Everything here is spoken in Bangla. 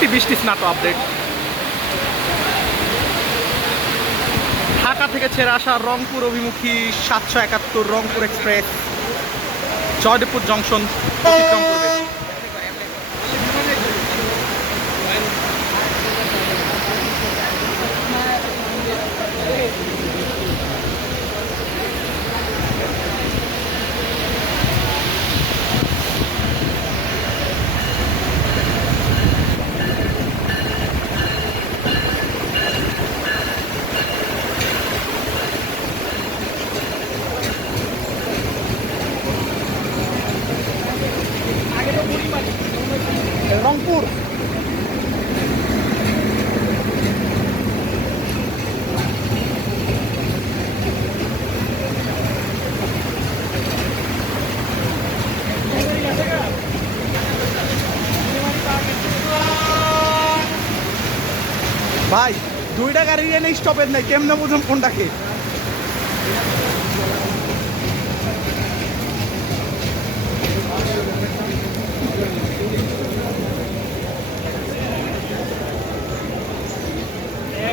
একটি বৃষ্টি স্নাত আপডেট ঢাকা থেকে ছেড়ে আসা রংপুর অভিমুখী সাতশো একাত্তর রংপুর এক্সপ্রেস, জয়দেবপুর জংশন অতিক্রম করবে। রংপুর ভাই দুইটা গাড়ি এনে স্টপের নাই কেমনে বুঝুন কোনটাকে